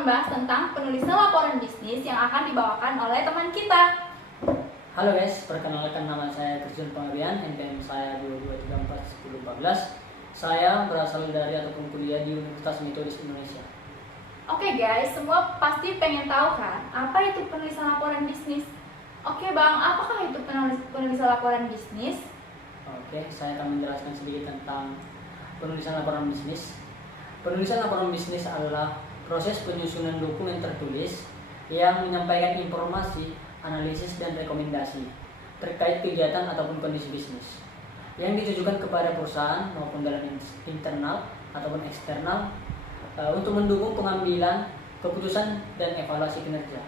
membahas tentang penulisan laporan bisnis yang akan dibawakan oleh teman kita. Halo guys, perkenalkan nama saya Christian Penggabean, NPM saya 22341014. Saya berasal dari ataupun kuliah di Universitas Metodis Indonesia. Oke guys, semua pasti pengen tahu kan, apa itu penulisan laporan bisnis? Oke bang, apakah itu penulisan laporan bisnis? Oke, saya akan menjelaskan sedikit tentang penulisan laporan bisnis. Penulisan laporan bisnis adalah proses penyusunan dokumen tertulis yang menyampaikan informasi, analisis, dan rekomendasi terkait kegiatan ataupun kondisi bisnis yang ditujukan kepada perusahaan maupun dalam internal ataupun eksternal untuk mendukung pengambilan keputusan dan evaluasi kinerja.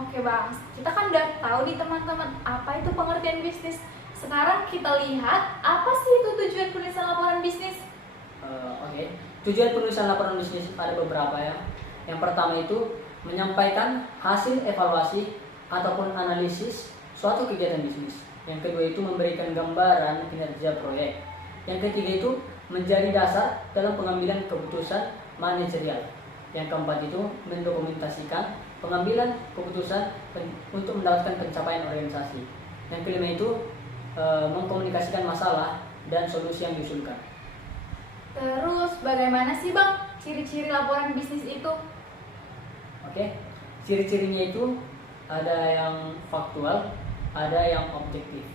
Oke bang, kita kan udah tahu nih teman-teman apa itu pengertian bisnis. Sekarang kita lihat apa sih itu tujuan penulisan laporan bisnis. Oke, tujuan penulisan laporan bisnis ada beberapa ya. Yang pertama itu menyampaikan hasil evaluasi ataupun analisis suatu kegiatan bisnis. Yang kedua itu memberikan gambaran kinerja proyek. Yang ketiga itu menjadi dasar dalam pengambilan keputusan manajerial. Yang keempat itu mendokumentasikan pengambilan keputusan untuk mendapatkan pencapaian organisasi. Yang kelima itu mengkomunikasikan masalah dan solusi yang diusulkan. Terus bagaimana sih bang ciri-ciri laporan bisnis itu? Oke, ciri-cirinya itu ada yang faktual, ada yang objektif.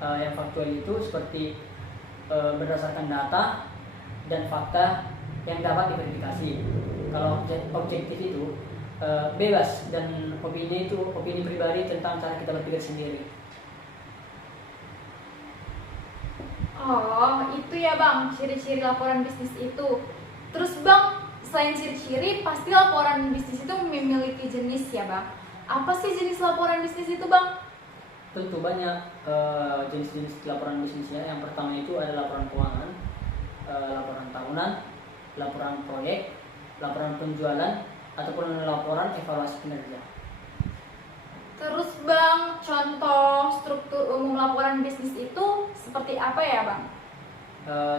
Yang faktual itu seperti berdasarkan data dan fakta yang dapat diverifikasi. Kalau objektif itu bebas dan opini itu opini pribadi tentang cara kita berpikir sendiri. Oh, itu ya bang, ciri-ciri laporan bisnis itu. Terus bang, selain ciri-ciri, pasti laporan bisnis itu memiliki jenis ya bang. Apa sih jenis laporan bisnis itu bang? Tentu banyak jenis-jenis laporan bisnisnya. Yang pertama itu ada laporan keuangan, laporan tahunan, laporan proyek, laporan penjualan, ataupun laporan evaluasi kinerja. Terus bang, contoh struktur umum laporan bisnis itu seperti apa ya bang?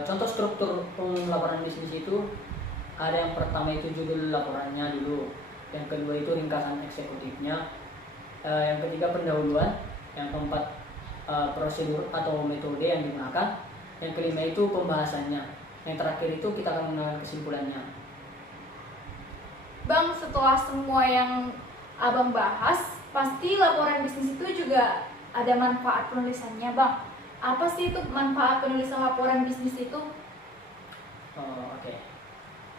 Contoh struktur umum laporan bisnis itu ada yang pertama itu judul laporannya dulu, yang kedua itu ringkasan eksekutifnya, yang ketiga pendahuluan, yang keempat prosedur atau metode yang digunakan, yang kelima itu pembahasannya, yang terakhir itu kita akan mengenal kesimpulannya. Bang, setelah semua yang abang bahas, pasti laporan bisnis itu juga ada manfaat penulisannya bang. Apa sih itu manfaat penulisan laporan bisnis itu? Oke.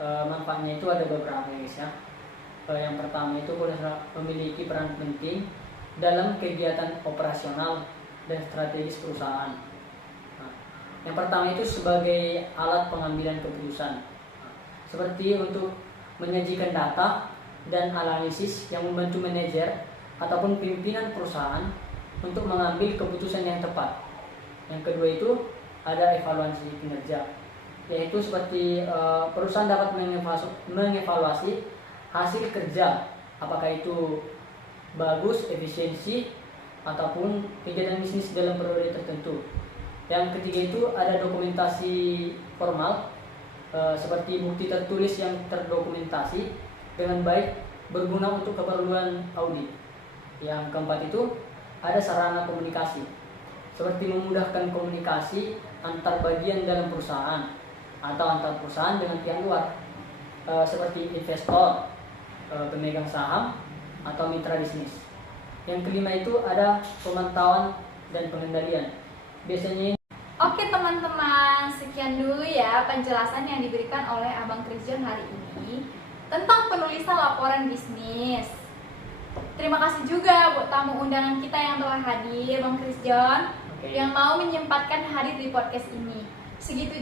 Manfaatnya itu ada beberapa guys ya. Yang pertama itu memiliki peran penting dalam kegiatan operasional dan strategis perusahaan. Nah, yang pertama itu sebagai alat pengambilan keputusan, seperti untuk menyajikan data dan analisis yang membantu manajer ataupun pimpinan perusahaan untuk mengambil keputusan yang tepat. Yang kedua itu ada evaluasi kinerja, yaitu seperti perusahaan dapat mengevaluasi hasil kerja, apakah itu bagus, efisiensi, ataupun kegiatan bisnis dalam periode tertentu. Yang ketiga itu ada dokumentasi formal, seperti bukti tertulis yang terdokumentasi dengan baik berguna untuk keperluan audit. Yang keempat itu ada sarana komunikasi, seperti memudahkan komunikasi antar bagian dalam perusahaan atau antar perusahaan dengan pihak luar, seperti investor, pemegang saham, atau mitra bisnis. Yang kelima itu ada pemantauan dan pengendalian. Biasanya Oke teman-teman, sekian dulu ya penjelasan yang diberikan oleh Abang Christian hari ini tentang penulisan laporan bisnis. Terima kasih juga buat tamu undangan kita yang telah hadir, Bang Christian, yang mau menyempatkan hadir di podcast ini. Segitu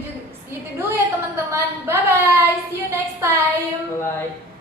dulu ya teman-teman. Bye bye. See you next time. bye.